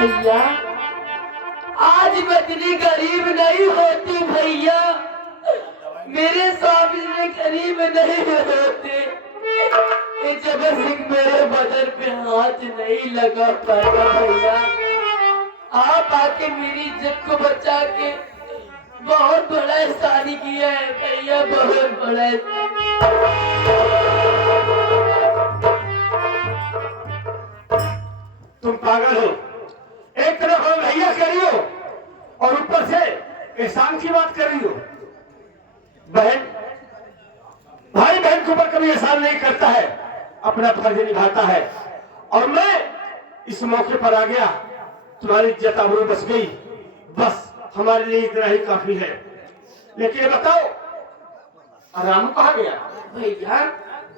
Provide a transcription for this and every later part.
भैया आज मैं इतनी गरीब नहीं होती भैया, मेरे स्वामी में गरीब नहीं होते, ये जबर सिंह मेरे बदन पे हाथ नहीं लगा पाता भैया। आप आके मेरी इज्जत को बचा के बहुत बड़ा एहसान किया है भैया, बहुत बड़ा तुम पागल हो, एक तरफ हम भैया कह रही हो और ऊपर से एहसान की बात कर रही हो। बहन भाई बहन के ऊपर कभी एहसान नहीं करता है, अपना फर्ज निभाता है। और मैं इस मौके पर आ गया, तुम्हारी इज्जत आबरू बच गई, बस हमारे लिए इतना ही काफी है। लेकिन बताओ रामू कहाँ गया? भैया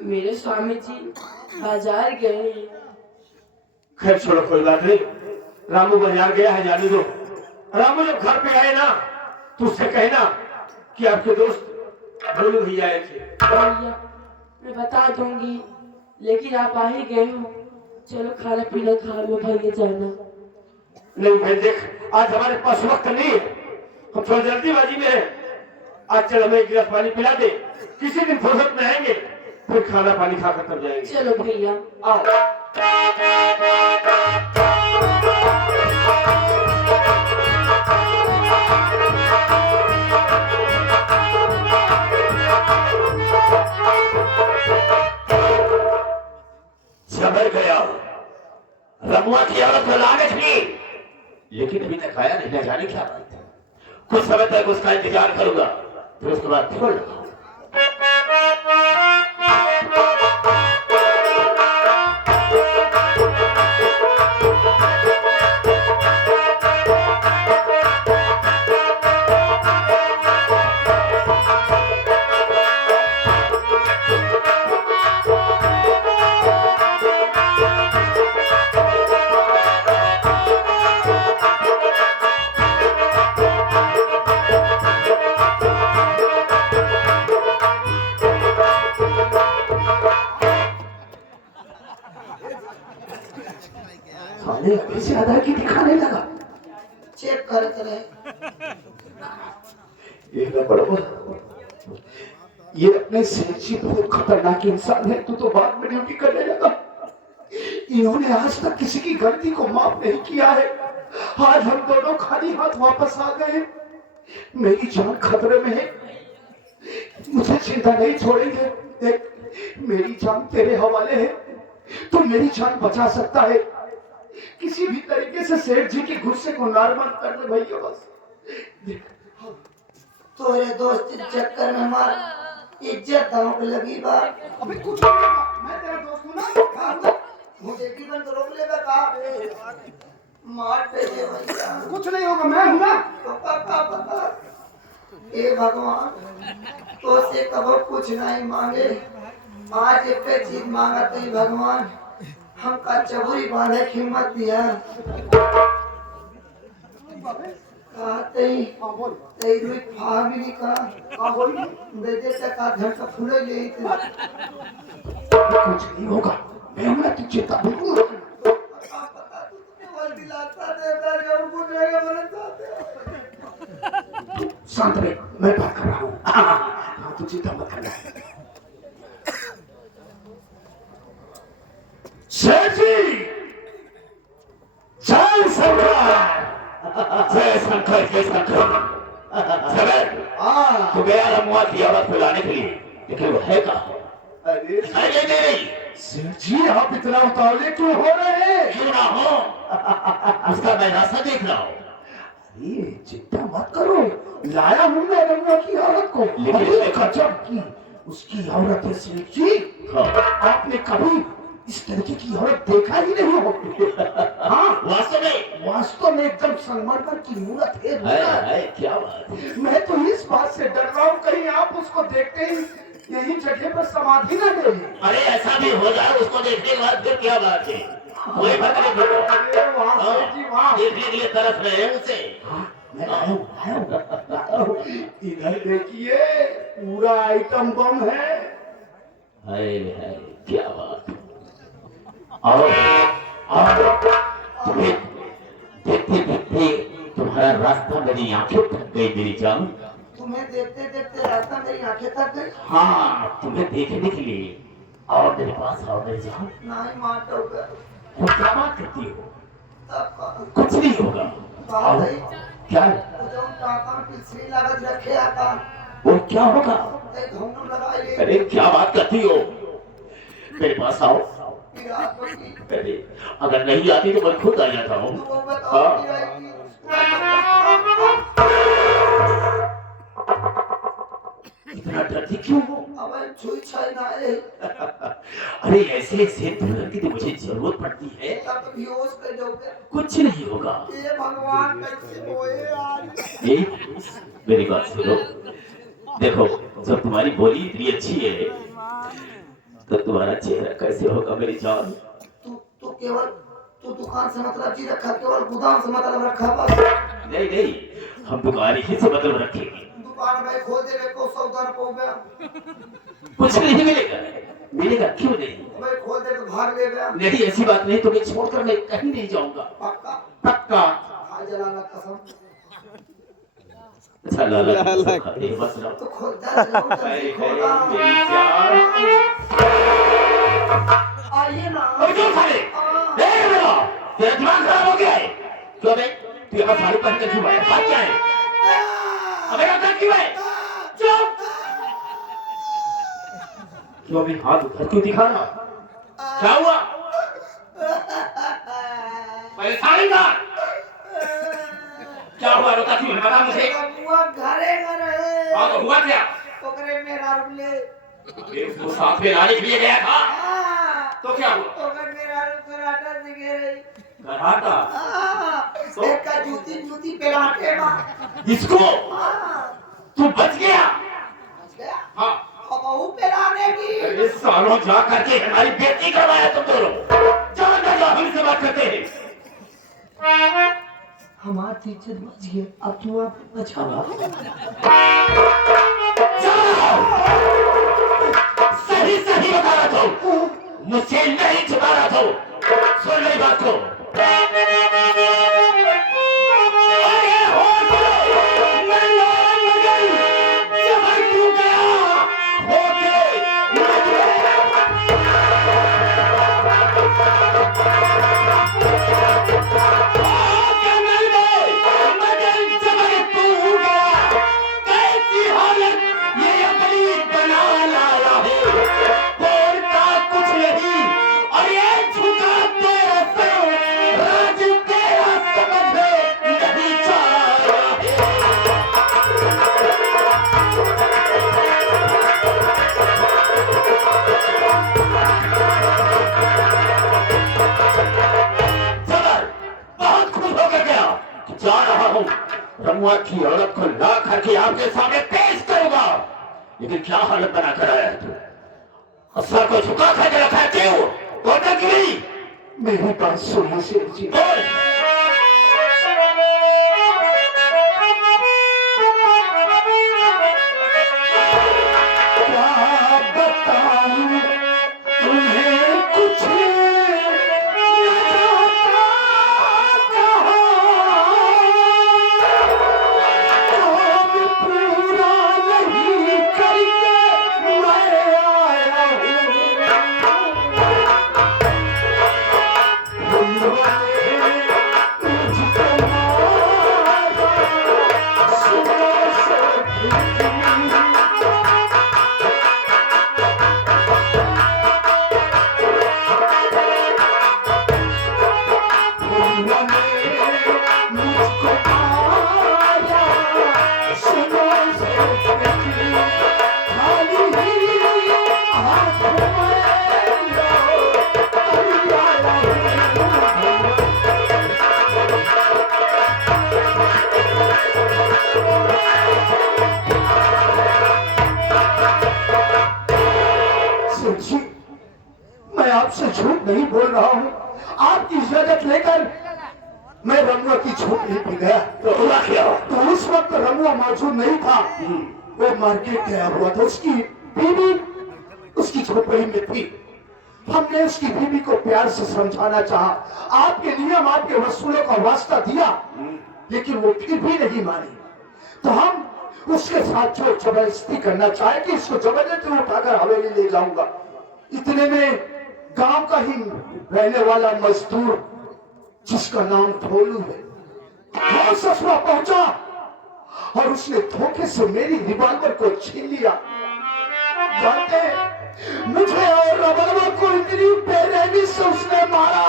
मेरे स्वामी जी बाजार गए। खैर छोड़ो, कोई बात नहीं, रामू बाजार गया है, जाने दो। रामू जब घर पे आए ना तो उससे कहना कि आपके दोस्त भोलू भैया आए थे। भैया मैं बता दूंगी, लेकिन आप आ ही गए हो, चलो खाना पीना खा लो भैया, जाना। नहीं भाई देख, आज हमारे पास वक्त नहीं है, हम थोड़ा जल्दीबाजी में हैं। आज चल हमें एक गिलास पानी पिला दे, किसी दिन फुर्सत में आएंगे फिर खाना पानी खाकर तब जाएंगे। चलो भैया आओ। समझ गया, रमुआ की औरत को लानत भी, लेकिन अभी तक आया नहीं, ना जाने क्या बात है। कुछ समय तक उसका इंतजार करूंगा, फिर उसके बाद छोड़ दूंगा। इसे आधा की दिखाने लगा, चेक करते रहे। ये अपने से बहुत खतरनाक इंसान है, तू तो बाद में ड्यूटी करने लगा। इन्होंने आज तक किसी की गलती को माफ नहीं किया है, आज हम दोनों खाली हाथ वापस आ गए। मेरी जान खतरे में है, मुझे चिंता नहीं छोड़ेंगे। देख मेरी जान तेरे हवाले है, तू मेरी जान बचा सकता है। किसी भी तरीके से सेठ जी के गुस्से को नॉर्मल कर दे भैया, बस। तोरे दोस्त चक्कर में मार इज्जत दांव पे लगी बात। अबे कुछ नहीं होगा, मैं तेरा दोस्त हूं ना। मुझे की बंद रोक ले बेटा, मार पे दे भैया। कुछ नहीं होगा, मैं हूं ना। तो पता ए भगवान, तो से कबो कुछ नहीं मांगे, आज एक चीज मांगा तो भगवान हमका चबुरी बांधे हिम्मत दिया। तई रुई फामिली का दे दे तक घर का फूले ले कुछ नहीं होगा, मैं हूं ना, तू चिंता बिल्कुल मत कर। शांत रह, मैं बात कर रहा हूँ। हाँ तू चिंता मत करना। सेठ जी, जय शंकर, जय शंकर, जय शंकर। तू गया रमुआ की औरत को लाने के लिए, लेकिन वो है कहाँ? अरे नहीं, सेठ जी आप इतना उतावले क्यों हो रहे हैं? क्यों ना हो, उसका मैं रास्ता देख रहा हूँ। अरे चिंता मत करो, लाया हूँ मैं रमुआ की औरत को। लेकिन गजब की उसकी औरत है सेठ जी। हाँ। आपने कभी इस तरीके की औरत देखा ही नहीं हो। हाँ वास्तव में एकदम संगमरमर की मूरत है। क्या बात है? मैं तो इस बात से डर रहा हूँ कहीं आप उसको देखते ही यही जगह पर समाधि न दे। अरे ऐसा भी हो जाए, उसको देखने के बाद फिर क्या बात है? कोई बात नहीं, देखने के लिए तरफ रहे उसे। मैं इधर देखिए, पूरा आइटम बम है। हाय हाय क्या बात। और तुम्हें रास्ता मेरी आंखें थक गई मेरी जान। तुम्हें देखते देखते रास्ता मेरी आंखें थक गई। हाँ तुम्हें देखने के लिए और मेरे पास आओ मेरी जान। नहीं मार दोगे तुम क्या बात करती हो? तब कुछ नहीं होगा। आओ। भाई क्या वो जो टाका पिछली लागत रखे आता वो क्या होगा? एक घूमने लगा ये अरे क्या बात करती हो? मेरे पास आओ। रात को की अरे अगर नहीं आती तो मैं खुद आ जाता हूँ। तो वो बताओ हाँ। कि रहेगी इतना डरती क्यों हो? अब छुई छाई ना है अरे ऐसे ऐसे दुल्हन की तो मुझे जरूरत पड़ती है। तब भी होश कर दोगे। कुछ नहीं होगा। ये भगवान कैसे होए आज ये मेरी बात सुनो। देखो जब तुम्हारी बोली इतनी अच्छी है तो तुम्हारा चेहरा कैसे होगा मेरी जान? तू केवल तू दुकान से मतलब जी रखा केवल गोदाम से मतलब रखा बस। नहीं नहीं हम दुकान ही से मतलब रखेंगे। दुकान में खोल देवे को सौदा न पाओगे। कुछ नहीं मिलेगा। मिलेगा क्यों नहीं? मैं खोल दे तो भाग ले गया। नहीं ऐसी बात नहीं। तुम्हें छोड़कर मैं कहीं नहीं जाऊंगा। पक्का पक्का। हाय जलाना कसम अच्छा लाला बस रहो। तो खोल दे मेरी जान। आइए ना और क्यों खड़े? ए मेरा तेरा दिमाग खराब हो गया है? क्यों बे? तू यहाँ साड़ी पहन के क्यों आया? बात क्या है? अबे क्या क्यों है? चुप! क्यों अभी हाथ उठा क्यों दिखा रहा? क्या हुआ? पहले साड़ी डाल। क्या हुआ? रोता क्यों है? बता मुझे। हुआ घरे घरे हाँ तो हुआ क्या? ओकरे मेरा रुले अबे उसको साथ में लाने के लिए गया था। तो क्या हुआ? ओकर मेरा कराटा दिखे रही कराटा? एक का जूती पेलाटे मां इसको तू बच गया? बच गया हाँ। अब वो पेलाने की अरे सालों जा करके हमारी बेइज्जती करवाया तुम दोनों। जाओ ना जाओ हमसे बात करते हैं। हमारी इज्जत बच गई अब तू आप बचाओ। सही सही बता रहा था। मुझसे नहीं छुपा रहा था। सुन मेरी बात को। अरे हो गए, मैं लौट गई, चमक तू गया, हो गए, मर गए। हो गए मर गए, मगर चमक तू गया। कैसी हालत ये अपनी बना लाया है। और का कुछ नहीं और ये झुका तेरा सर, राज तेरा समझ में नहीं चाहा है। सबर बहुत खुश होकर गया कि जा रहा हूँ रमुआ की औरत को ला करके आपके सामने पेश करूंगा। लेकिन क्या हालत बना कर आया है तू? असर को झुका करके रखा है क्यों? बोलता क्यों नहीं? मेरी बात सुनिए शेर जी बोल। क्या बताऊं तुम्हें कुछ न जाता कहाँ। काम पूरा नहीं करके मैं आया हूँ। मुझको मारा सुबह से मैं आपसे झूठ नहीं बोल रहा हूँ। आपकी इजाजत लेकर मैं रमुआ की झूठ नहीं पी गया। तो हुआ क्या? तो उस वक्त रमुआ मौजूद नहीं था। वो मार्केट गया हुआ था। उसकी बीवी उसकी झोपड़ी में थी। हमने उसकी बीवी को प्यार से समझाना चाहा। आपके नियम आपके वसूलों का वास्ता दिया। लेकिन वो फिर भी नहीं मानी। तो हम उसके साथ जो जबरदस्ती करना चाहे कि इसको जबरदस्ती उठाकर हवेली ले जाऊंगा। इतने में गांव का ही रहने वाला मजदूर जिसका नाम भोलू है, वो ससुरा पहुंचा और उसने धोखे से मेरी रिवॉल्वर को छीन लिया। जानते हैं, मुझे और रबरवा को इतनी बेरहमी से उसने मारा,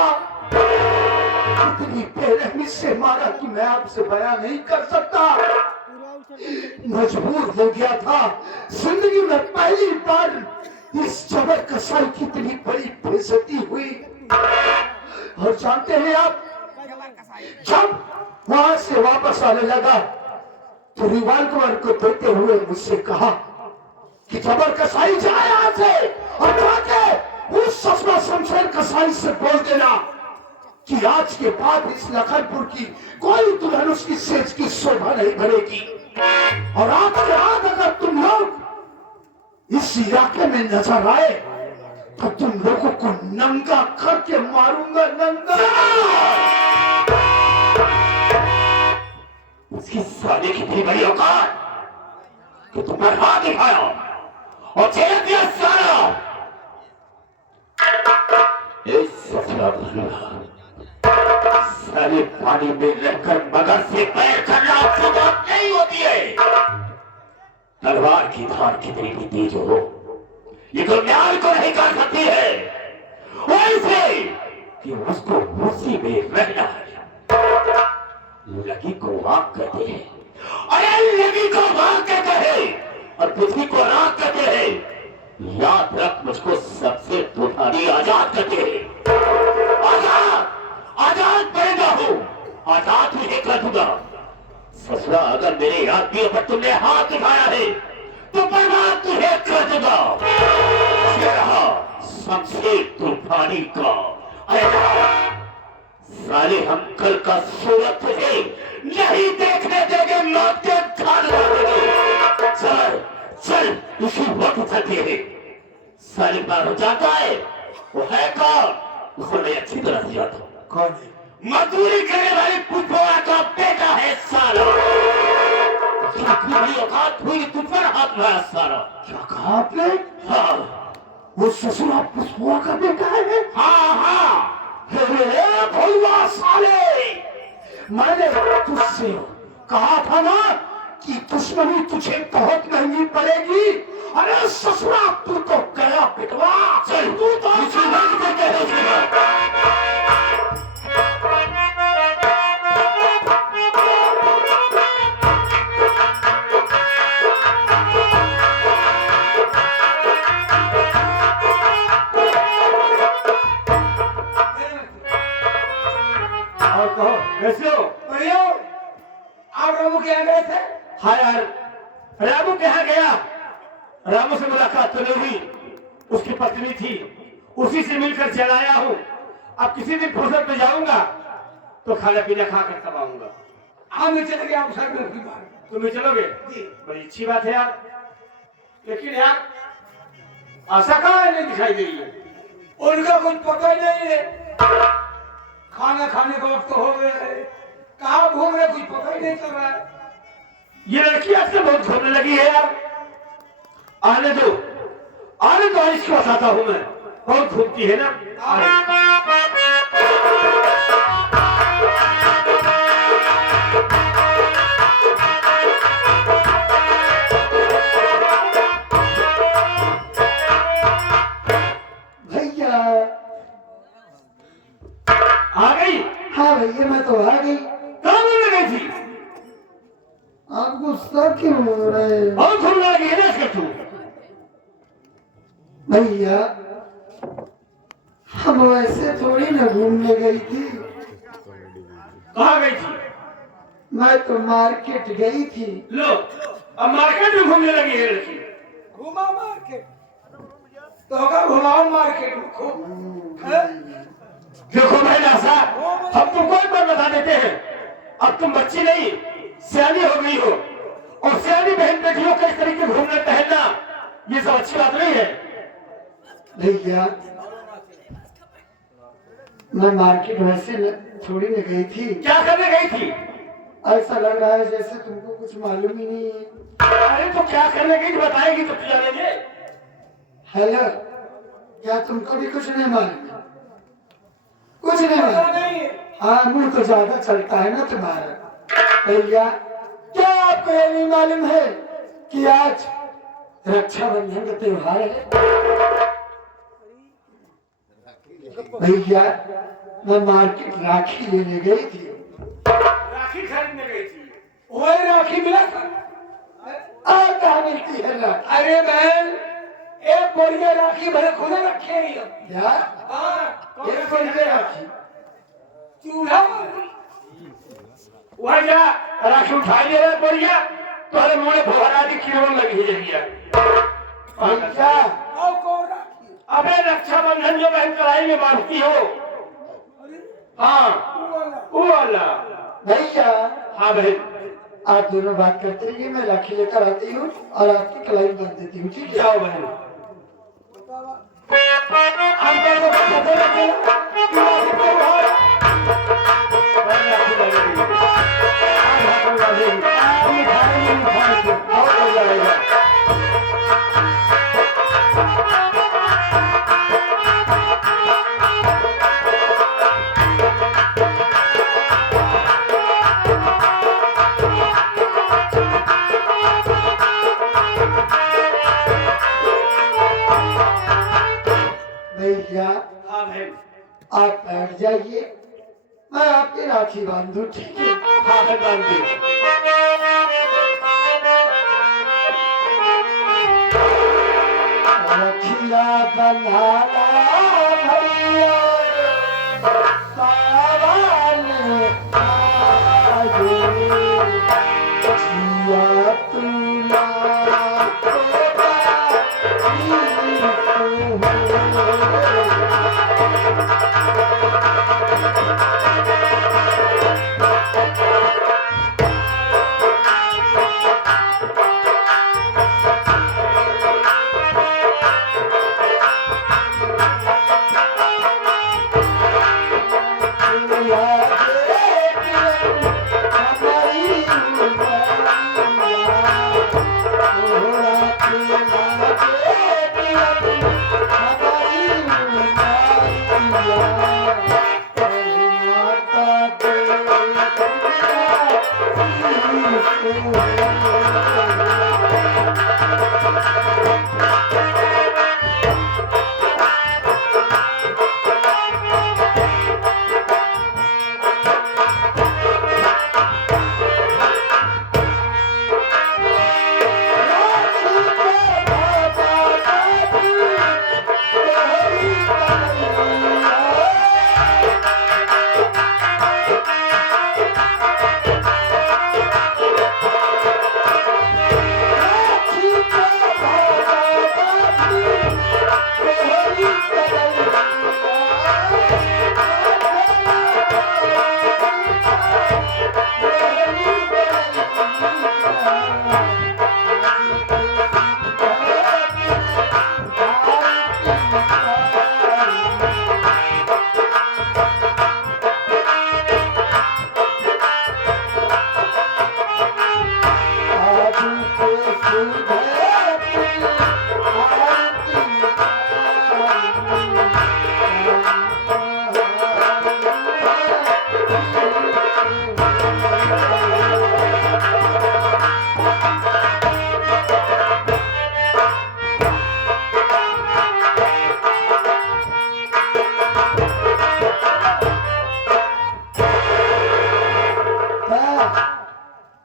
इतनी बेरहमी से मारा कि मैं आपसे बयान नहीं कर सकता। मजबूर हो गया था। जिंदगी में पहली बार इस जबर कसाई की इतनी बड़ी बेइज्जती हुई। और जानते हैं आप, जब वहां से वापस आने लगा तो रिवॉल्वर को देते हुए मुझसे कहा कि जबर कसाई जाए यहाँ से और जाके उस ससुरा शमशेर कसाई से बोल देना कि आज के बाद इस लखनपुर की कोई दुल्हन उसकी सेज की शोभा नहीं भरेगी। और आज के बाद अगर तुम लोग इस इलाके में नजर आए तो तुम लोगों को नंगा करके मारूंगा, नंगा। उसकी साले की इतनी बड़ी औकात कि तुम पर हाथ दिखाया और झेल दिया सारा। इस ससुरा सारे पानी में रहकर मगर से पैर करना आपको बात नहीं होती है। तलवार की धार कितनी भी तेज हो, ये तो न्याय को नहीं कर सकती है। वैसे कि उसको उसी में रहना है। लगी को आग कहते हैं, अरे लगी को आग कहते हैं और पृथ्वी को राग कहते हैं। याद रख, मुझको सबसे तुम्हारी आजाद कहते हैं। आजाद आजाद पैदा हो, आजाद तुझे कर दूंगा। ससुरा अगर मेरे आदमी पर तुमने हाथ उठाया है तो बर्बाद तुझे कर दूंगा। ये रहा शमशेर तूफानी का। अरे साले हम कल का सूरत तुझे नहीं देखने देंगे, मौत के घाट देंगे। चल चल, इसी वक्त चलते हैं। साले बार हो जाता है, वो है कौन? उसको मैं अच्छी तरह से जानता हूँ। कौन है? मजदूरी करने वाली पुष्पवा का बेटा है साला। इतनी बड़ी औकात हुई, तुम पर हाथ मारा साला। क्या कहा आपने? हाँ वो ससुरा पुष्पवा का बेटा है? हाँ हाँ। अरे भोलवा साले, मैंने तुझसे कहा था ना कि दुश्मनी तुझे बहुत महंगी पड़ेगी। अरे ससुरा, तू तो गया बिटवा। चल तू तो कैसे हो? भैया, आप रामू के यहाँ गए थे? हाँ यार, रामू के यहाँ गया। रामू से मुलाकात तो नहीं हुई, उसकी पत्नी थी, उसी से मिलकर चला आया हूँ। अब किसी दिन फुर्सत में जाऊंगा तो खाना पीना खाकर तब आऊंगा। हम चले गए, आप साथ में की बात। तुम भी चलोगे? बड़ी अच्छी बात है यार। लेकिन यार आशा कहाँ नहीं दिखाई दे रही है। उनका कुछ पता ही नहीं है। खाना खाने का वक्त हो गया है, कहाँ घूम रहे कुछ पता ही नहीं चल रहा है। ये लड़की आजकल बहुत घूमने लगी है यार। आने दो, इसको बताता हूँ मैं। बहुत घूमती है ना। भैया आ गई? हाँ भैया, मैं तो आ गई। कहाँ घूमने गई थी? आप गुस्सा क्यों हो रहे हैं? बहुत घूमने लगी है ना इसका तू। भैया, हम वैसे थोड़ी ना घूमने गई थी। कहाँ गई थी? मैं तो मार्केट गई थी। लो, अब मार्केट में घूमने लगी है लड़की। घुमा मार्केट तो होगा, घुमाओ मार्केट में खूब। देखो भाई नासा, हम तुमको एक बार बता देते हैं, अब तुम बच्ची नहीं सियानी हो गई हो, और सियानी बहन बेटियों का इस तरीके घूमना टहलना ये सब अच्छी बात नहीं है। भैया, मैं मार्केट वैसे थोड़ी न गई थी। क्या करने गई थी? ऐसा लग रहा है जैसे तुमको कुछ मालूम ही नहीं है। अरे तो क्या करने की बताएगी तो खिला लेंगे। हेलो, क्या तुमको भी कुछ नहीं मालूम है? कुछ नहीं मालूम? हाँ, मुंह तो ज्यादा चलता है ना तुम्हारा। भैया, क्या आपको ये नहीं मालूम है कि आज रक्षाबंधन का त्योहार है? भैया, मैं मार्केट राखी लेने गई थी। राखी खरीदने गई थी? वही राखी मिला था? और कहाँ मिलती है राखी? अरे बहन, एक बढ़िया राखी भले खुले रखे ही हम। क्या? हाँ, एक बढ़िया राखी? चूल्हा वह जा राखी उठा लिया बढ़िया, तो अरे मुझे भोरा दी खिलौन लगी है। भैया, अबे रक्षाबंधन जो बहन कलाई में बांधती हो। हाँ, वो वाला। भैया, हाँ बहन, आप दोनों बात करते रहिए, मैं राखी लेकर आती हूँ और आपकी कलाई में बांध देती हूँ। ठीक है? जाओ बहन। हमको तो पता नहीं चला कि राखी त्योहार बहन राखी लगेगी। आज राखी लगेगी। आज मिठाई से बहुत हो जाएगा। भैया, हाँ बहन, आप बैठ जाइए, मैं आपकी राखी बांधू। ठीक है? हाँ बहन बांधती। रखिया बंधाना भैया, सावन आए, जिया तुला तोरा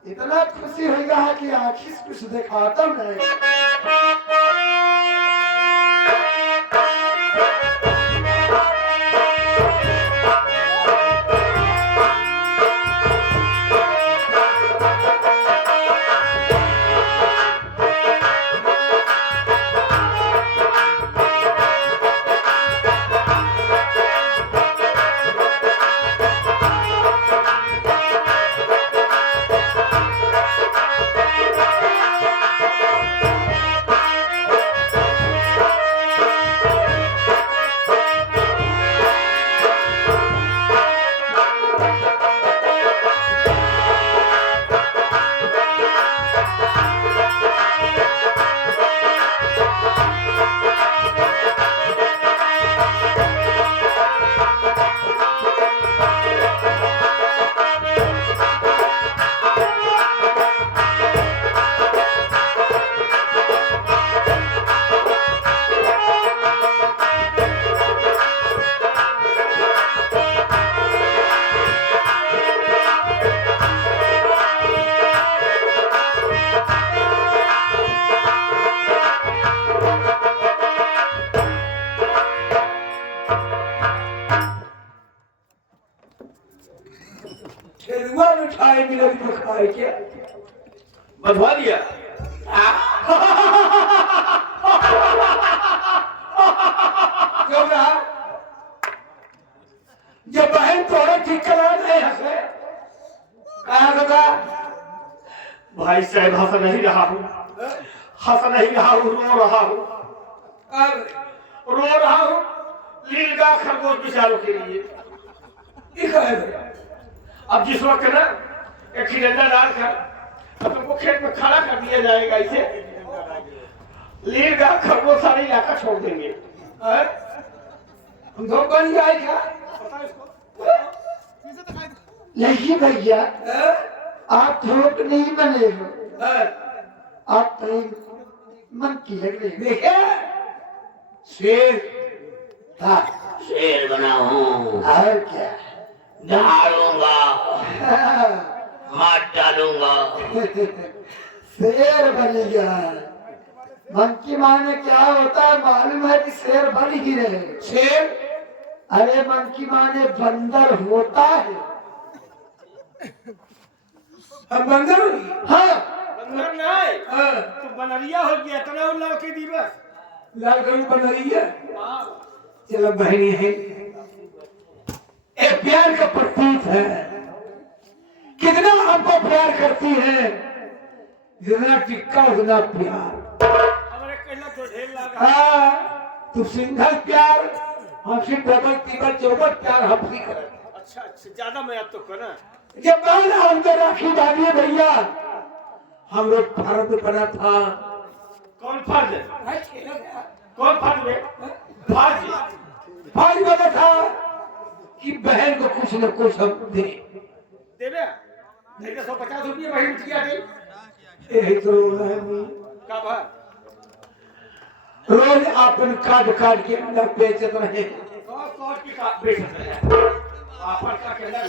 इतना खुशी होगा कि आखिर कुछ दिखाता नहीं। छेरुआ मिठाई मिलत में खाए के बधवा दिया क्यों रहा जब बहन तोड़े ठीक करा नहीं हंसे कहा लगा भाई साहब हंस नहीं रहा हूँ, हंस नहीं रहा हूँ, रो रहा हूँ, रो रहा हूँ लीलगाय खरगोश बेचारों के लिए। अब जिस वक्त ना एक खिलंदा डालकर अब तुमको खेत में खड़ा कर दिया जाएगा, इसे लीलगाय खरगोश सारे इलाका छोड़ देंगे। हम दो बन जाएगा नहीं भैया, आप थोक नहीं बने हो, आप तो मन की लग रही देखे शेर था, शेर बना हूँ, और क्या दहाड़ूंगा, मार डालूंगा। शेर बनेगा। मंकी माने क्या होता है मालूम है कि शेर बन ही रहे। शेर अरे मंकी माने बंदर होता है। अब बंदर हाँ बंदर नहीं तो बनरिया हो गया इतना उल्लाह के दिवस लाल गरू बनरिया। चलो बहनी है एक प्यार का प्रतीक है, कितना हमको प्यार करती है, जितना टिक्का उतना प्यार। हमारे कहना तो ढेर लगा। हाँ तू सिंगल प्यार हमसे डबल ट्रिपल चौबल प्यार हमसे कर। अच्छा ज्यादा मैं तो करना जब मैंने अंदर राखी डालिए भैया हम लोग फर्ज बना था। कौन फर्ज कौन फर्ज में फर्ज फर्ज बना था कि बहन को कुछ न कुछ हम दे देवे नहीं तो 150 रुपये बहन किया दे यही तो है का भा रोज अपन काट काट के अंदर बेचत रहे। कौन की का बेच रहे आपन का कहना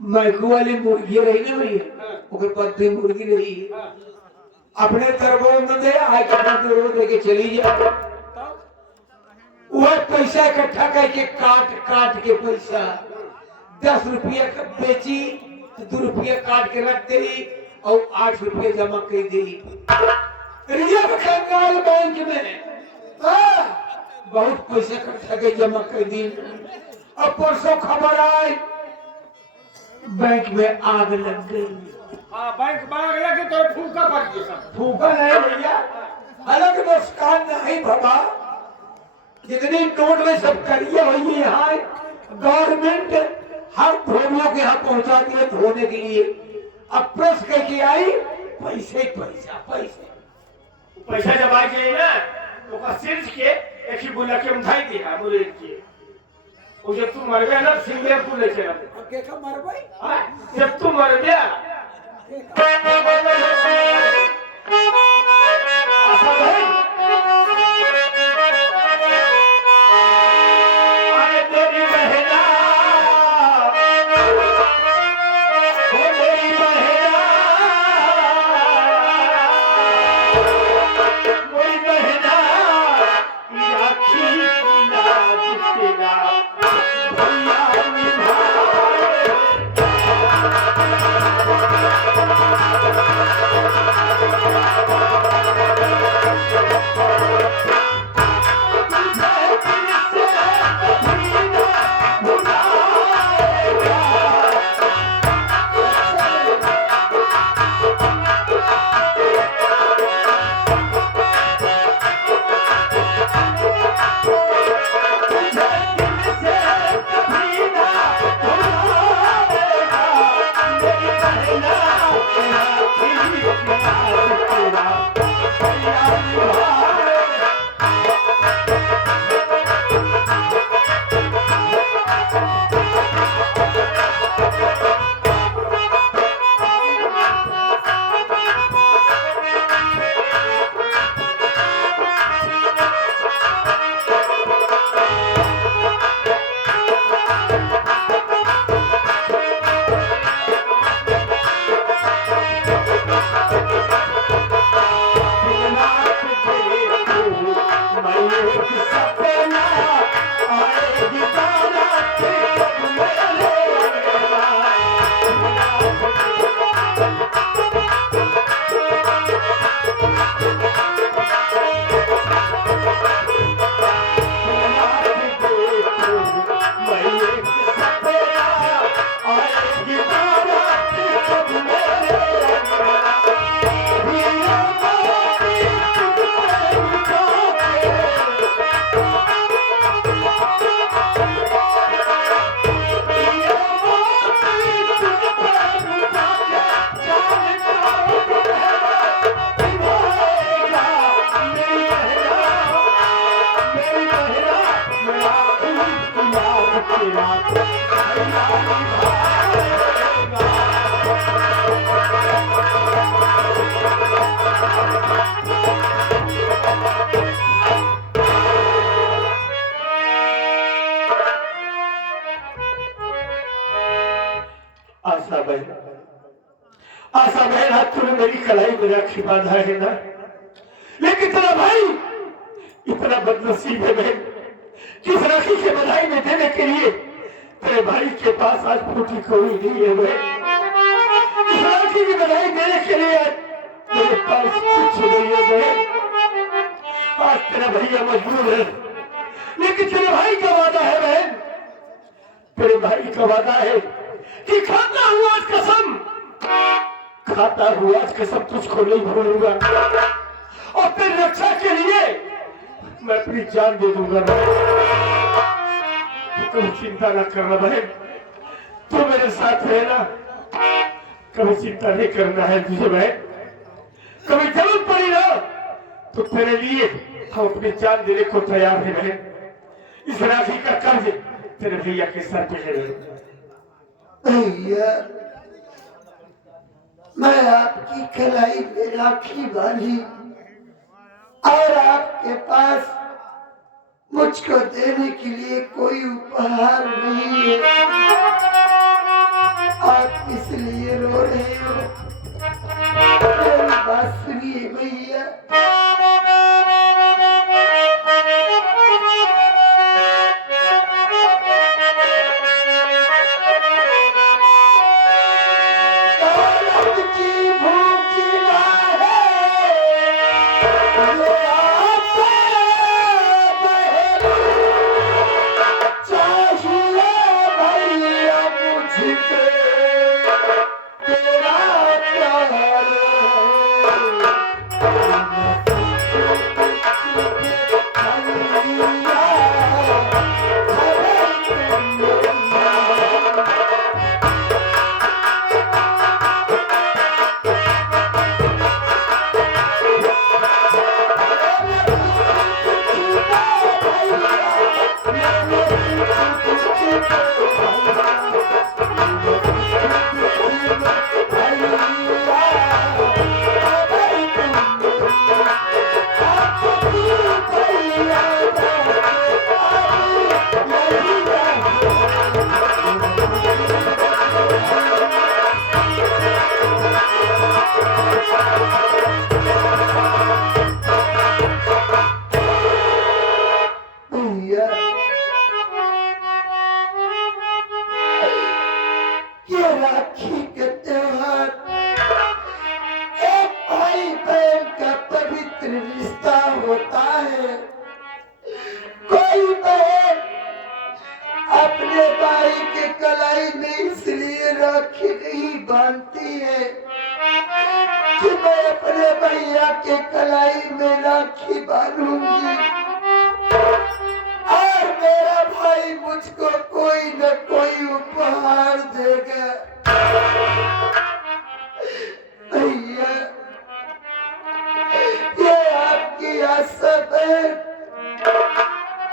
मैकू वाली मुर्गी रही ना भैया ओके पत्ती मुर्गी रही अपने तरबों में दे आए कपड़ा रोज लेके चली जाए। वह पैसा इकट्ठा करके काट काट के पैसा 10 रुपया बेची तो 2 रुपया काट के रख दे और 8 रुपया जमा कर दी रिजर्व कंगाल बैंक में। बहुत पैसा इकट्ठा के जमा कर दी। अब परसों खबर आई बैंक में आग लग गई। हां बैंक बाग लगे तो फूका पड़ गया सब फूका नहीं भैया अलग नुकसान नहीं बाबा। जितनी नोट में सब करिए हुई है यहाँ गवर्नमेंट हर धोनियों के यहाँ पहुंचा दिए धोने के लिए। अब प्रेस करके आई पैसे पैसा पैसे पैसा जब आ जाए ना तो का सिर्फ के एक ही बोला के उठाई दिया बोले के वो जब तुम मर गया ना सिंगल को ले चला के का मर भाई जब तुम मर गया आशा बहन, आशा बहन, आज तूने मेरी कलाई में राखी बांधा है ना, लेकिन तेरा भाई इतना बदनसीब है बहन कि इस राखी के बधाई में देने के लिए तेरे भाई के पास आज फूटी कोई नहीं है बहन। इस राखी की बधाई देने के लिए मेरे पास कुछ नहीं है बहन। आज तेरा भैया मजबूर है, लेकिन तेरे भाई का वादा है बहन, तेरे भाई का वादा है कि खाता हुआ आज कसम, खाता हुआ आज कसम तुझको नहीं भूलूंगा और तेरी रक्षा के लिए मैं अपनी जान दे दूंगा। कभी चिंता ना करना बहन, तू मेरे साथ रहना, कभी चिंता नहीं करना है तुझे बहन। कभी जरूरत पड़ी ना तो तेरे लिए हम अपनी जान देने को तैयार है बहन। इस राखी का कर्ज तेरे भैया के सर पे है भैया, मैं आपकी कलाई में राखी बांधी और आपके पास मुझको देने के लिए कोई उपहार नहीं है। आप इसलिए रो रहे हो, मेरी बात सुनिए भैया।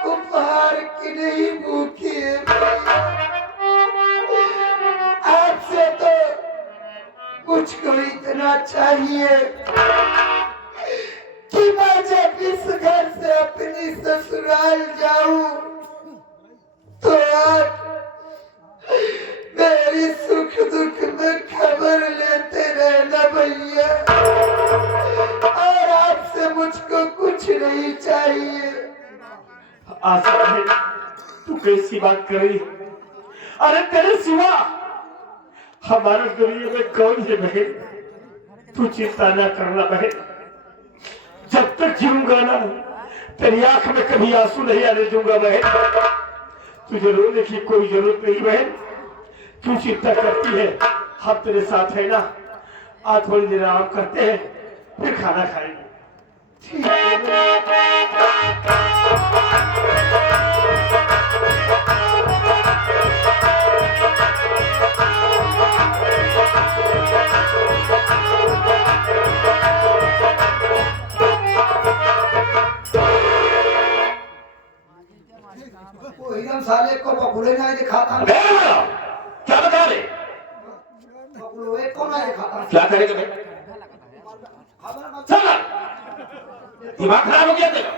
उपहार की नहीं भूखी है, आपसे तो मुझको इतना चाहिए कि मैं जब इस घर से अपनी ससुराल जाऊं तो आप मेरी सुख दुख में खबर लेते रहना भैया, और आपसे मुझको कुछ नहीं चाहिए। आशा है, तू कैसी बात कर रही? अरे तेरे सिवा हमारे दुनिया में कौन है बहन? तू चिंता ना करना बहन, जब तक जीऊंगा ना तेरी आंख में कभी आंसू नहीं आने दूंगा बहन। तुझे रोने की कोई जरूरत नहीं बहन, क्यों चिंता करती है? हम तेरे साथ है ना। आज थोड़ी देर आराम करते हैं, फिर खाना खाएंगे। ठीक है। वो एकदम साले को बबुले ना दिखाता। क्या बता रहे? बबुले को ना दिखाता। क्या करेगा मैं? चल दिमाग खराब हो गया तेरा।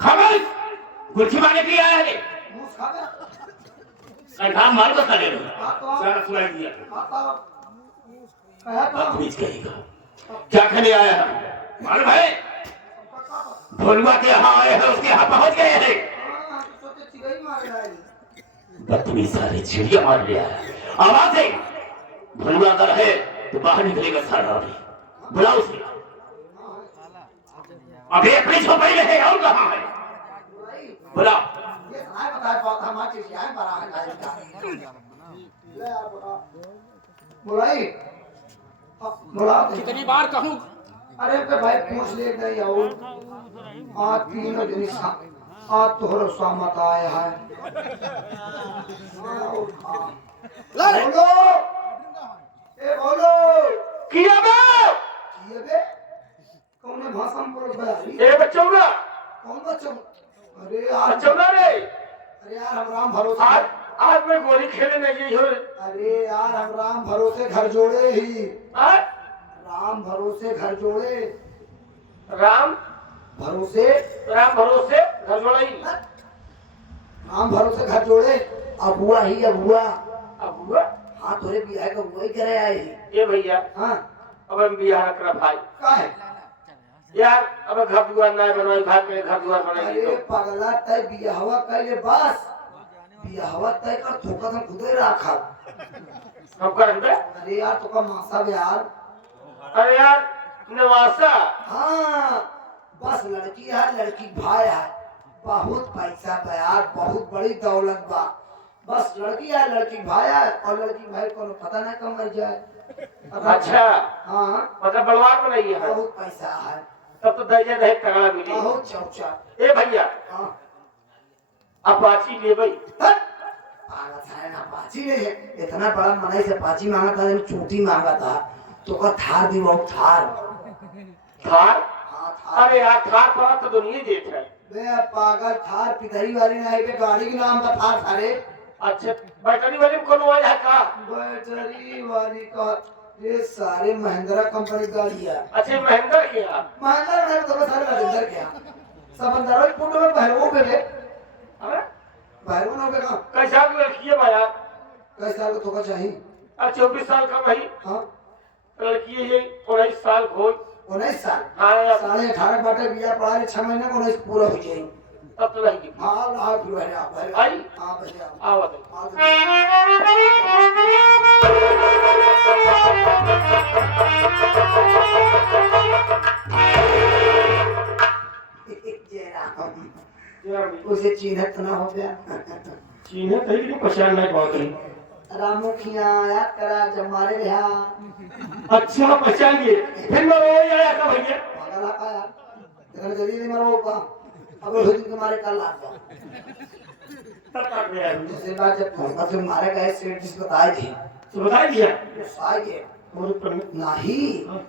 खामोश, कुर्सी मांगने के लिए आया है। कंठा मार को साले लो हाँ तो सारा सुनाई दिया कहा तो बदतमीज कहेगा क्या खाने आया है मालूम है भोलुआ के यहाँ आए हैं उसके यहाँ पहुंच गए हैं सोचे चिड़ै मार रहा है बदतमीज सारे चिड़िया मार लिया है आवाज है भोलुआ अगर है तो बाहर निकलेगा सारा अभी बुलाओ उसे अभी अपनी झोपड़ी में है और कहाँ है बुलाओ ये सुनाई बताए पौधा मार चिड़िया है बड़ा है का ले यार बुलाई बुला कितनी बार कहूँ अरे पे भाई पूछ ले गई आओ आज तीनों दिन आज तोहरो सामत आया है बोलो ए बोलो किया बे ये बे कौन भाषा में बोल रहा है ए बच्चों ना कौन बच्चों अरे यार बच्चों ना रे अरे यार हम राम भरोसे आज मैं गोली खेले नहीं हो अरे यार हम राम भरोसे घर जोड़े ही आज राम भरोसे घर जोड़े राम भरोसे भरोसे घर जोड़ाई राम भरोसे घर जोड़े अबुआ ही अबुआ अब हुआ हाँ तोरे बियाह का वही करे आए ये भैया हाँ अब हम बिहार कर भाई का है यार अब घर दुआर ना बनवाई भाई के घर दुआर बनाई अरे पगला तय बियाहवा कैले बस बियाहवा तय कर धोखा तुम खुदे रखा हम करेंगे अरे यार तो का मासा यार अरे यार नवासा हाँ बस लड़की है लड़की भाई है बहुत पैसा बा यार बहुत बड़ी दौलत बा बस लड़की है लड़की भाई है और लड़की भाई को पता नहीं कब मर जाए अच्छा हाँ मतलब बलवार में नहीं है बहुत पैसा है तब तो दर्जन है तगड़ा मिली बहुत चौचा ए भैया हाँ अपाची ले भाई पागल था ना पाची नहीं है इतना बड़ा मनाई से पाची मांगा था जब चोटी मांगा था तो का थार दी वो थार थार हाँ थार अरे यार थार पड़ा तो दुनिया देख है बे पागल थार पितरी वाली नहीं बे गाड़ी के नाम का थार थारे अच्छा बैटरी वाली में कौन आया है का बैटरी वाली का ये सारे महिंद्रा कंपनी गाड़ी है अच्छा महेंद्र के यहाँ महिंद्रा नहीं तो सारे महिंद्रा के हैं सब अंदर फोटो में भैरवों पे है अरे भैरवों ने पे कहा कैसा की लड़की है भाई कैसा को तो का चाहिए अब 24 साल का भाई हाँ लड़की है 19 साल हो 19 साल हाँ यार, 18.5 बाटे बिया पड़ा 6 महीने को 19 पूरा हो जाएगी तब तो नहीं हाँ हाँ फिर है आप है आई हाँ भैया आओ तो जय राम यार उसे चिन्हत ना हो गया चीने कहीं की पहचान नहीं बहुत रही रामुखिया याद करा जब मारे रहा अच्छा पहचान लिए फिर मैं वही आया था भैया पागल आता यार इतना जल्दी नहीं मरो का अब हुई तुम्हारे कल आ गया तब काट गया दूसरी बात जब फोन से मारे गए सेठ जिस बताए थे तो बता दिया आगे और ऊपर में नहीं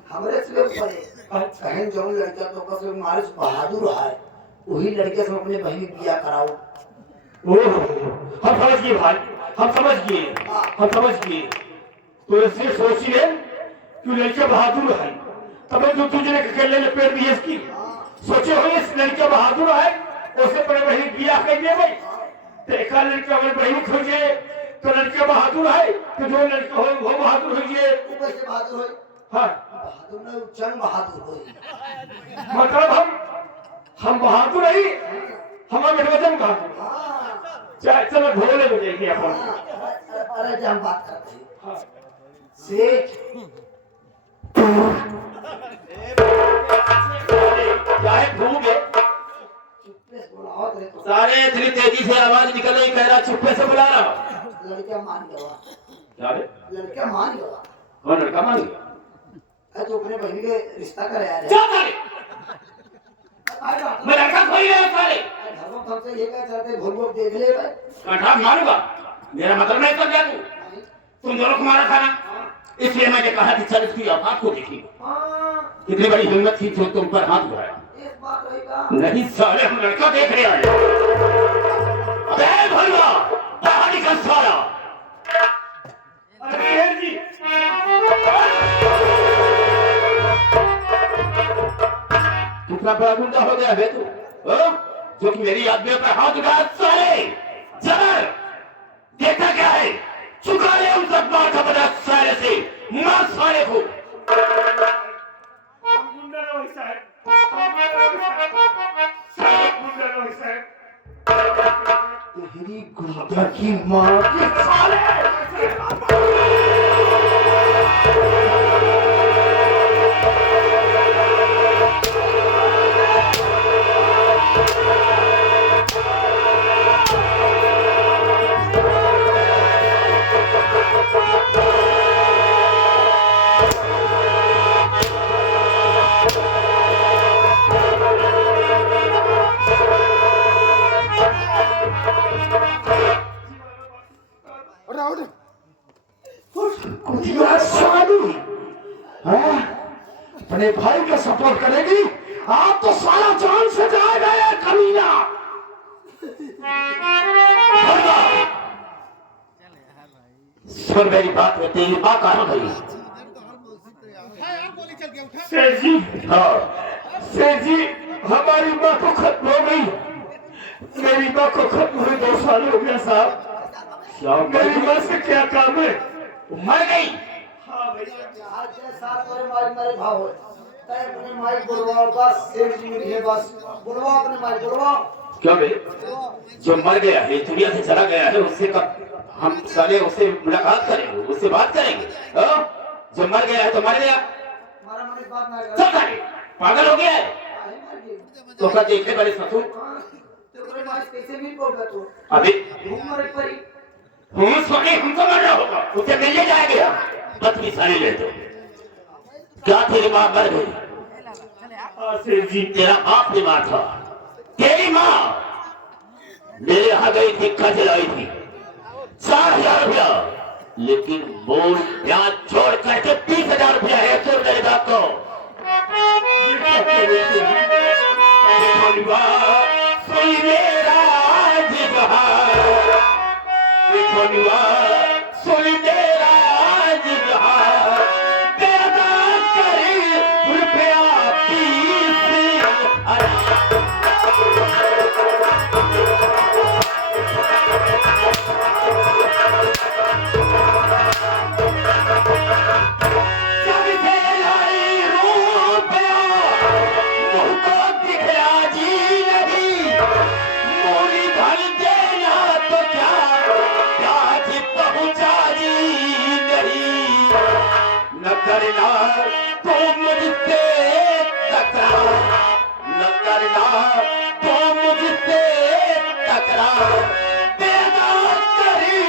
हमरे से ऊपर कहीं जो लड़का तो बस मारे से बहादुर है वही लड़के से अपने बहन बियाह कराओ ओह हम समझ गए भाई हम समझ गए तो ऐसे सोची है कि लड़का बहादुर है तब जो तुझे अकेले ने पेड़ दिए इसकी सोचे हो इस लड़का बहादुर है उससे पहले वही बियाह कर दिए भाई तो एक लड़का अगर बहन खोजे तो लड़का बहादुर है तो जो लड़का हो वो बहादुर हो गए ऊपर से बहादुर होई हाँ बहादुर नहीं जंग बहादुर होई मतलब हम बहादुर नहीं हमारा बेटवजन बहादुर हाँ चलो ढोले में जाएंगे अपन अरे जब हम बात करते हैं हाँ। सेठ चाहे भूख है चुप्पे से बुलाओ तेरे को सारे इतनी तेजी से आवाज निकल रही कह रहा चुप्पे से बुला रहा लड़का मान गया क्या रे लड़का मान गया कौन लड़का मान गया तो अपने बहन के रिश्ता करे आ जा साले रहा मैं लड़का खोई रहा साले घर में हमसे ये क्या चाहते भूल भूल देख ले भाई कंठा मारूंगा मेरा मतलब नहीं कर जा तू तुम दोनों को मारा था ना इसलिए मैंने कहा कि चल इसकी औकात को देखी हाँ कितनी बड़ी हिम्मत थी जो तुम पर हाथ उठाया एक बात रहेगा नहीं साले हम लड़का देख रहे हैं अबे भलवा बाहर निकल साला अरे शेर जी कितना बड़ा गुंडा हो गया है तू जो कि मेरी आदमी पर हाथ उठा साले जबर देखा क्या साले को। गुंडा ना वैसा है, गुंडा ना वैसा है। तेरी गुंडा की माँ के साले। कुतिया साली, हाँ? अपने भाई का सपोर्ट करेगी? आप तो साला जान से जाएगा ये कमीना। सुन मेरी बात में तेरी माँ कहाँ गई? सेठ जी, हाँ सेठ जी, हमारी माँ को खत्म हो गई। मेरी माँ को खत्म हुए 2 साल हो गया साहब। मेरी माँ से क्या काम है? मर गई। हाँ भाई, आज के साथ मेरे भाव है। तय अपने माई बुलवाओ बस, सेठ जी मिली है बस। बुलवाओ अपने माई बुलवाओ। क्यों बे? जो मर गया है, दुनिया से चला गया है, उससे कब हम साले उससे मुलाकात करेंगे, उससे बात करेंगे? हाँ? जो मर गया है तो मर गया। हमारा मन इस बात ना कर। चल साले, पागल हो गया है? तो क्या देखने वाले ससुर? तो तेरे माई कैसे भी बोल तू? अभी घूम मर परी। हमको मरना होगा, उसे मिलने जाएंगे। बस भी साले ले दो। क्या तेरी माँ मर गई? हाँ सेठ जी, तेरा बाप ने मार था। तेरी माँ मेरे यहाँ गई थी, कर्ज लाई थी 4000 रुपया, लेकिन बोल ब्याज छोड़ करके 30,000 रुपया है तो मेरे बाप को। सुन मेरा जिगहार, सुन मेरा जिगहार, पैदा करी रुपया 30,000। जब से लाई रुपया मुझको दिखला जी नहीं, मोरी धन देना तो क्या प्याज पहुंचा जी नहीं। न करना तो मुझसे टकरार, न करना तो मुझसे टकरार, पैदा करी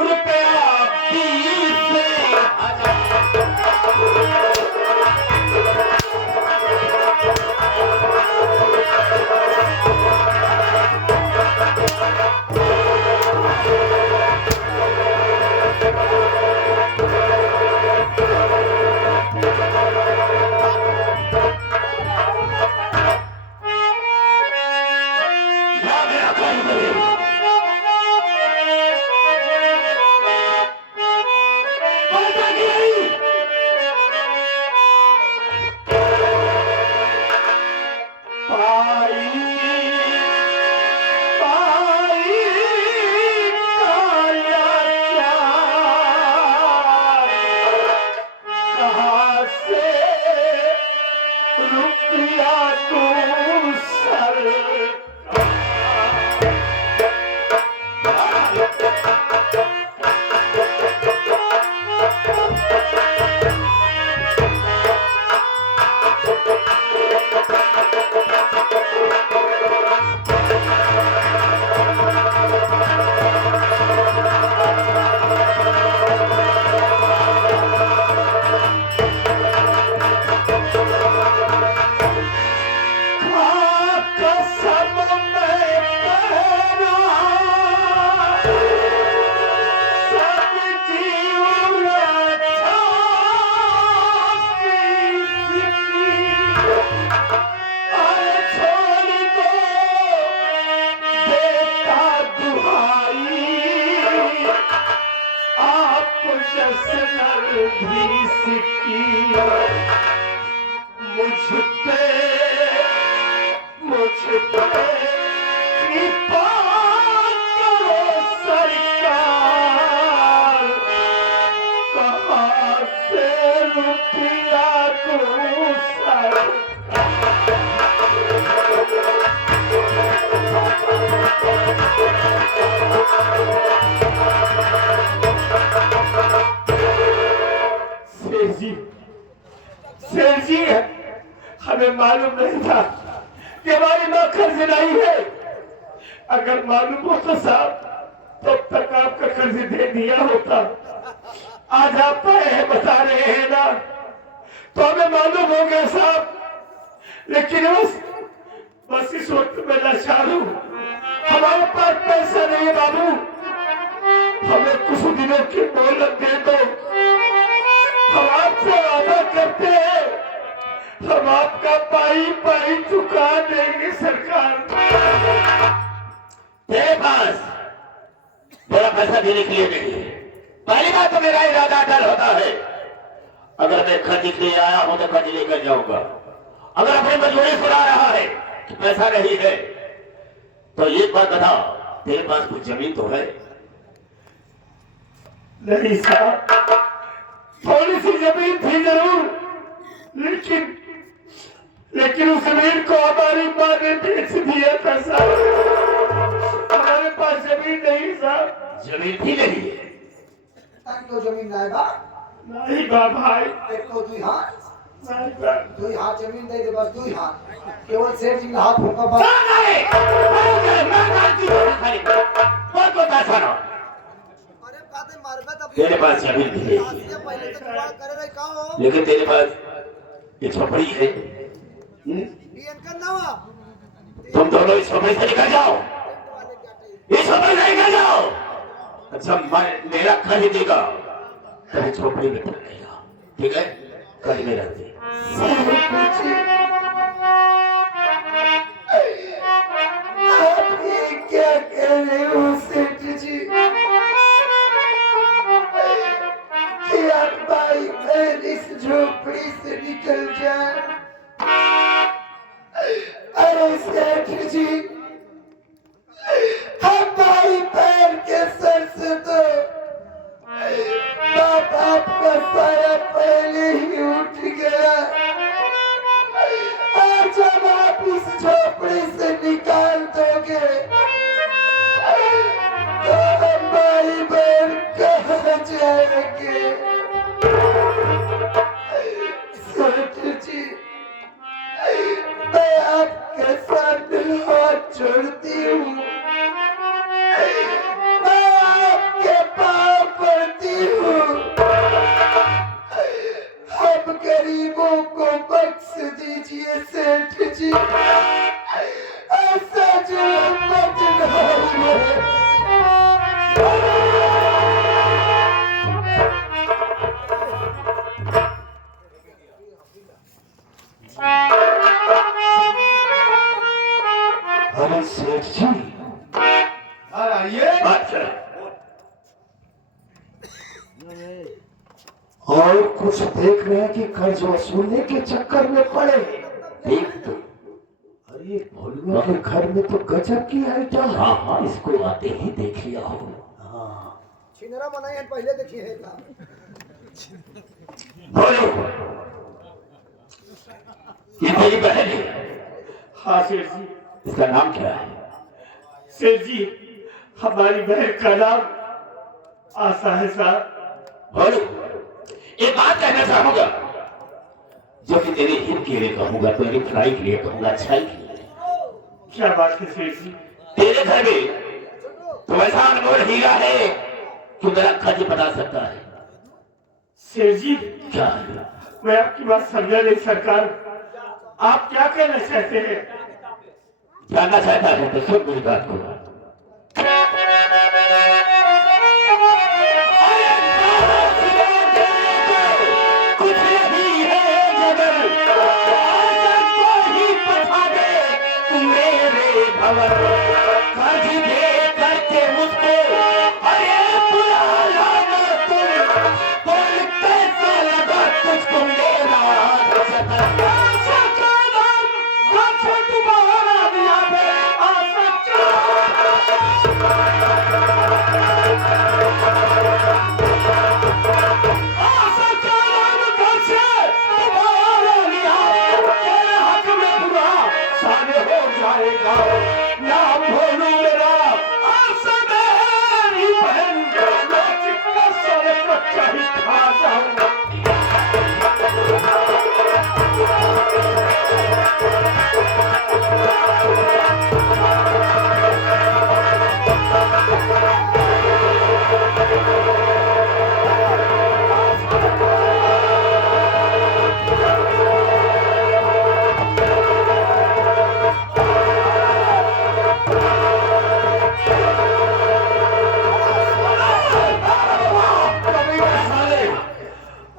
रुपया 20,000। क्या मेरा भाई बने? पता नहीं। पाई पाई काया चार, कहाँ से रुपया तू सर। किया तू सारा सेठ जी हमें मालूम नहीं था कि हमारी माँ कर्ज नहीं है। अगर मालूम होता साहब तब तक आपका कर्ज दे दिया होता। आज आप पाए बता रहे हैं ना तो हमें मालूम हो गया साहब, लेकिन बस इस वक्त में लाचार हूं। हमारे पास पैसा नहीं है बाबू, हमें कुछ दिनों की मोहलत दे दो। हम आपसे वादा करते हैं, हम आपका पाई पाई चुका देंगे सरकार। तेरे पास मेरा पैसा देने के लिए नहीं है। पहली बात तो मेरा इरादा अटल होता है, अगर मैं खर्च के लिए आया हूं तो खर्च लेकर जाऊंगा। अगर अपनी मजबूरी सुना रहा है कि पैसा नहीं है तो एक बात बता, तेरे पास कुछ जमीन तो है? नहीं साहब, थोड़ी सी जमीन थी जरूर, लेकिन उस जमीन को हमारी माँ ने बेच दिया था साहब। हमारे पास जमीन नहीं साहब। जमीन भी नहीं है? तो जमीन नहीं बा, नहीं बा भाई, एक तो दुई हाथ, नहीं बा। दुई हाथ जमीन दे दे, बस दुई हाथ। केवल सेठ जी का हाथ फूका बस। बहुत पैसा ना अरे बातें मारबे तब तेरे पास जमीन भी नहीं है, पहले तो जुगाड़ करे रही का हो। लेकिन तेरे पास ये झोपड़ी है। इनका नावा तुम दोनों इस झोपड़ी से निकल जाओ, इस झोपड़ी से निकल जाओ। अच्छा मेरा खर्च देगा तभी झोपड़ी में रहेगा, ठीक है? कल में रहते आप ये क्या कह रहे हो सेठ जी कि आप भाई बहन इस झोपड़ी से निकल जाए? अरे सेठ जी, हम भाई बहन के सर से तो बाप आपका सारा पहले ही उठ गया। और जब आप इस झोपड़ी से निकाल दोगे तो हम भाई बहन कहाँ जाएंगे? सेठ जी, मैं आपके सामने हाथ जोड़ती हूँ, मैं आपके पाँव पड़ती हूँ। हम गरीबों को बख्श दीजिए सेठ जी, ऐसा जुल्म मत ढाइए। अरे सेठ जी, आइए। अच्छा और कुछ देख रहे हैं कि कर्ज वसूलने के चक्कर में पड़े। देख तो, अरे भोलुआ के घर में तो गजब की आइटम है। हाँ हाँ इसको आते ही देख लिया हो। छिनरा बनाई है पहले देखिए है का। बोलो, ये तेरी बहन है? हाँ सेठ जी। इसका नाम क्या है? सेठ जी, हमारी बहन का नाम आशा है साहब। बोलो, एक बात कहना चाहूंगा, जो कि तेरे हित के लिए कहूंगा, तेरी भलाई के लिए कहूंगा, अच्छाई के लिए। क्या बात है सेठ जी? तेरे घर में तो ऐसा अनमोल हीरा है कि मेरा खर्च बता सकता है। सेठ जी, क्या है? मैं आपकी बात समझा नहीं सरकार, आप क्या कहना चाहते हैं? जानना चाहता है तो सुन मेरी बात को। कुछ नहीं है जगर, अगर कोई पठा दे मेरे भवन, कर्ज दे करके मुझको अरे बुला लाना तुम, बोल कैसा लगा तुझको मेरा तुम्हारा दिया है आशा।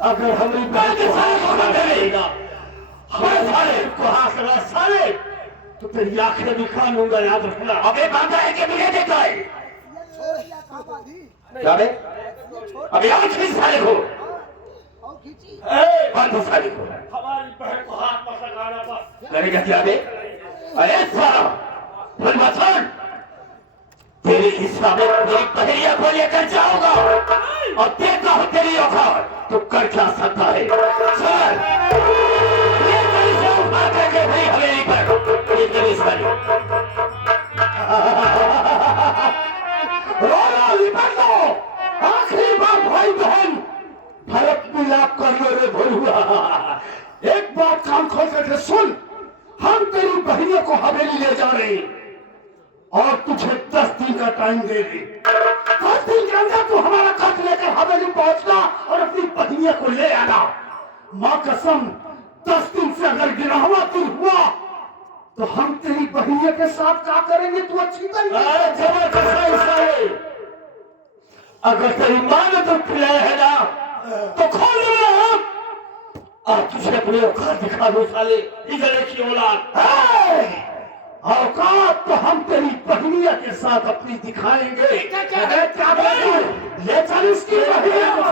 अगर हमारी बहन के सारे को ना देगा हमारे सारे को हाथ लगा साले तो तेरी आंखें दिखा लूंगा, याद रखना। अबे बांधा है कि मुझे देखा है? क्या बे? अबे आज खींच साले को, बांधो साले को। हमारी बहन को हाथ मत लगाना बस। करेगा क्या बे? अरे साला फलमाथन, तेरी हिस्सा में मेरी पहेलियां को लेकर जाऊंगा और देखता हूँ तेरी औकात तो कर क्या सकता है। चल ये कहीं से उठा करके भाई हवेली पर ये कहीं से रोना निपट लो, आखिरी बात भाई बहन, भरत मिलाप कर लो रे भोलुआ। एक बात कान खोल करके सुन, हम तेरी बहनियों को हवेली ले जा रहे हैं और तुझे 10 दिन का टाइम दे रहे। 10 दिन के अंदर तू हमारा खत लेकर हवेली पहुंचना और अपनी बहनियों को ले आना। माँ कसम 10 दिन से अगर गिरहवा तू हुआ तो हम तेरी बहनियों के साथ क्या करेंगे तू अच्छी तरीके अगर तेरी माँ ने तो खिलाया है ना तो खोल दो और तुझे अपने औकात दिखा दो साले, इधर की औलाद। औकात तो हम तेरी बहनिया के साथ अपनी दिखाएंगे। क्या ले चल इसकी बहनिया को।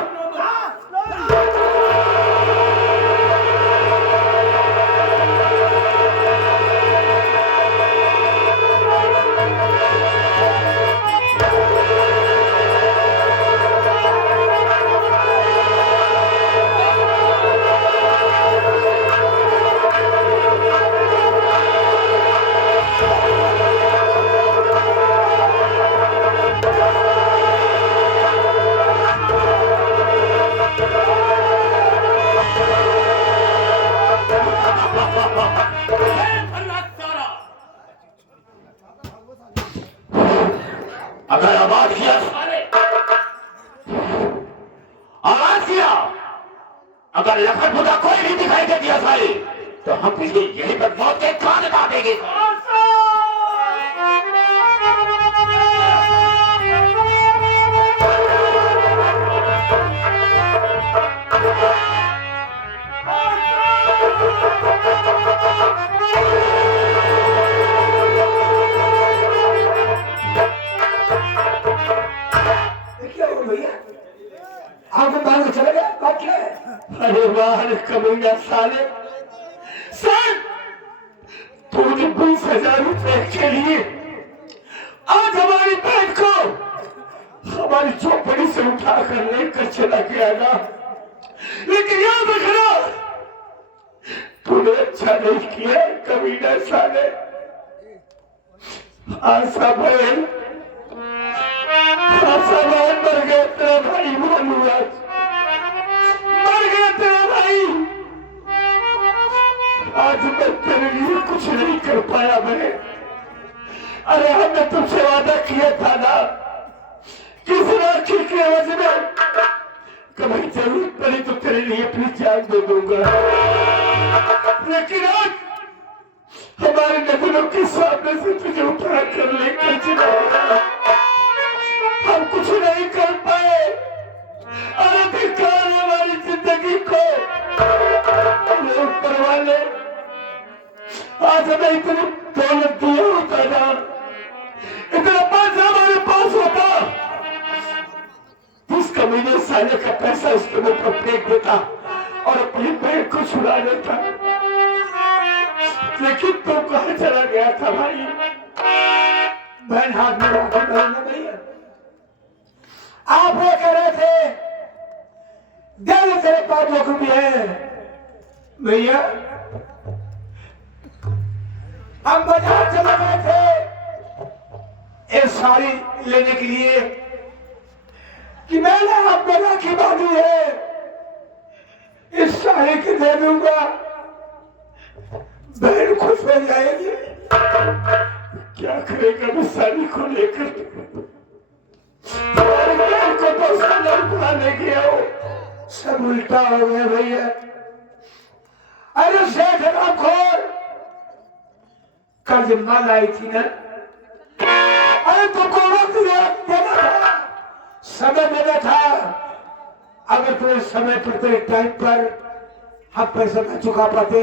अगर आवाज किया आवाज किया, अगर लखन बुदा कोई भी दिखाई दे दिया साले तो हम तुझे यहीं पर मौत के कान काटेंगे। आगे बाहर चले गए, बात क्या है? अरे वाह कमीना साले, सर तूने 20,000 रुपए के लिए आज हमारी बहन को हमारी चौपड़ी से उठा कर लेकर चला गया ना, लेकिन याद रखना तूने अच्छा नहीं किया कमीना साले। आशा बहन मर गया तेरा भाई, मानू आज मर गया तेरा भाई। आज मैं तेरे लिए कुछ नहीं कर पाया मैं। अरे हमने तुमसे वादा किया था ना किस राखी के एवज में कभी जरूरत पड़ी तो तेरे लिए अपनी जान दे दूंगा, लेकिन आज हमारे नजरों के सामने से तुझे उठा कर लेकर चला, हम कुछ नहीं कर पाए। अरे धिक्कार हमारी जिंदगी को ऊपर वाले, आज हमें इतनी दौलत दिया होता ना, इतना पैसा हमारे पास होता, इस कमीने साले का पैसा उसके मुंह पर फेंक देता और अपनी बहन को छुड़ा देता। लेकिन तू कहाँ चला गया था भाई? बहन हाथ में रखा भैया, आप वो कह रहे थे दिल तेरे पास जो भी है भैया, हम बाजार चले गए थे एक साड़ी लेने के लिए कि मैंने आप बना की बांधी है, इस साड़ी की दे दूंगा, बहन खुश हो जाएगी। क्या करेगा मैं साड़ी को लेकर? हमारे बहन को तो सालन बुलाने गया हो, सब उल्टा हो गया भैया। अरे सेठ रामखोर कल जिम्मा लाई थी ना, अरे तुमको वक्त देना था, समय देना था, अगर तुम्हें समय पर तेरे टाइम पर हम पैसा न चुका पाते,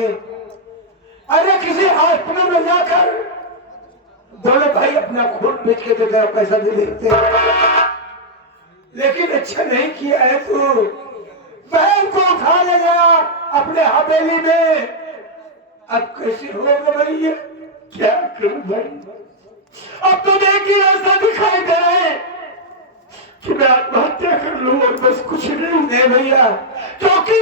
अरे किसी हॉस्पिटल में जाकर दोनों भाई अपना खून बेच के तो तेरा पैसा दे देते, लेकिन अच्छा नहीं किया है तू। बहन को उठा ले गया अपने हवेली में, अब कैसे होगा भाई ये? क्या करूं भाई? अब तो देखिए ऐसा दिखाई दे रहा है कि मैं आत्महत्या कर लूं और बस कुछ नहीं भैया, क्योंकि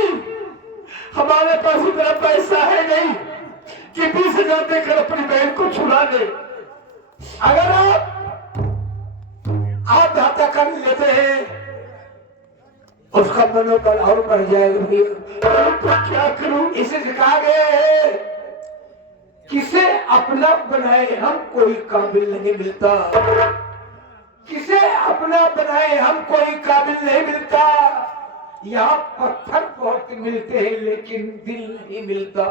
हमारे पास इतना पैसा है नहीं कि 20,000 देकर अपनी बहन को छुड़ा दे। अगर आप आत्महत्या कर लेते हैं उसका मनोबल और बढ़ जाएगा भैया। तो क्या करूं? इसे सिखा गए किसे अपना बनाए हम कोई काबिल नहीं मिलता, किसे अपना बनाए हम कोई काबिल नहीं मिलता। यहाँ पत्थर बहुत मिलते हैं लेकिन दिल नहीं मिलता।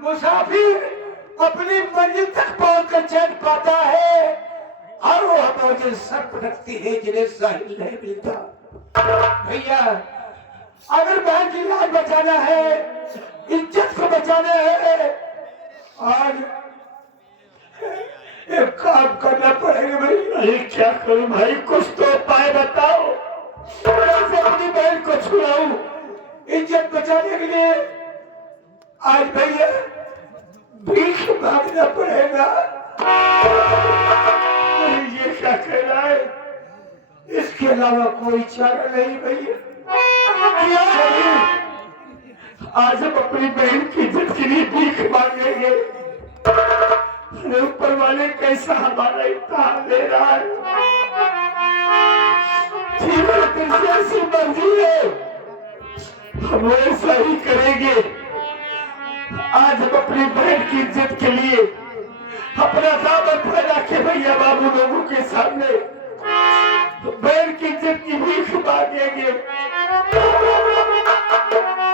मुसाफिर अपनी मंजिल तक पहुंचकर चैन पाता है और वो हमें सर पटकती है जिन्हें साहिल नहीं मिलता। भैया अगर बहन की लाज बचाना है, इज्जत को बचाना है, और एक काम करना पड़ेगा भाई। अरे क्या करूं भाई, कुछ तो उपाय बताओ, कैसे अपनी बहन को छुड़ाऊं इज्जत बचाने के लिए। आज भैया भीख मांगना पड़ेगा। ये क्या कह रहा है? इसके अलावा कोई चारा नहीं भैया। आज हम अपनी बहन की इज्जत के लिए भीख मांगेंगे। ऊपर वाले कैसा हमारा इम्तिहान ले रहा है। ठीक है, तेरी जैसी मर्जी है हम ऐसा ही करेंगे। आज हम अपनी बहन की इज्जत के लिए अपना दामन फैला के भैया बाबू लोगों के सामने बहन की इज्जत की भीख मांगेंगे।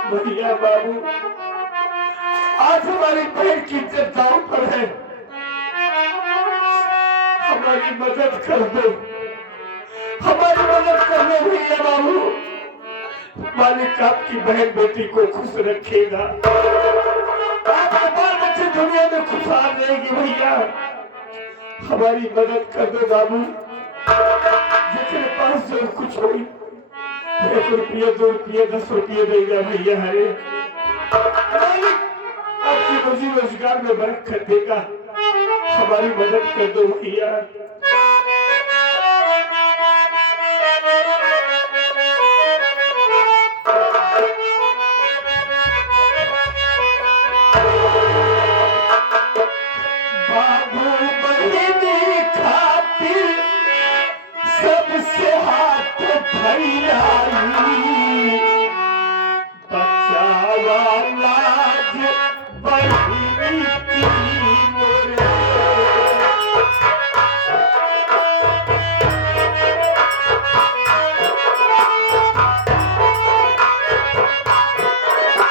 भैया बाबू आज हमारी बहन की इज्जत दांव पर है, हमारी मदद कर दो, हमारी मदद कर दो भैया बाबू। मालिक आपकी बहन बेटी को खुश रखेगा, आपके बाल बच्चे दुनिया में खुशहाल रहेगी। भैया हमारी मदद कर दो बाबू। जिसके पास जो कुछ हो, 1 रुपया 2 रुपया 10 रुपये देगा भैया है, आपकी रोजी रोजगार में बरकत देगा। हमारी मदद कर दो भैया। बाबू बहनी खातिर सबसे हाथ फैलाई, बचावा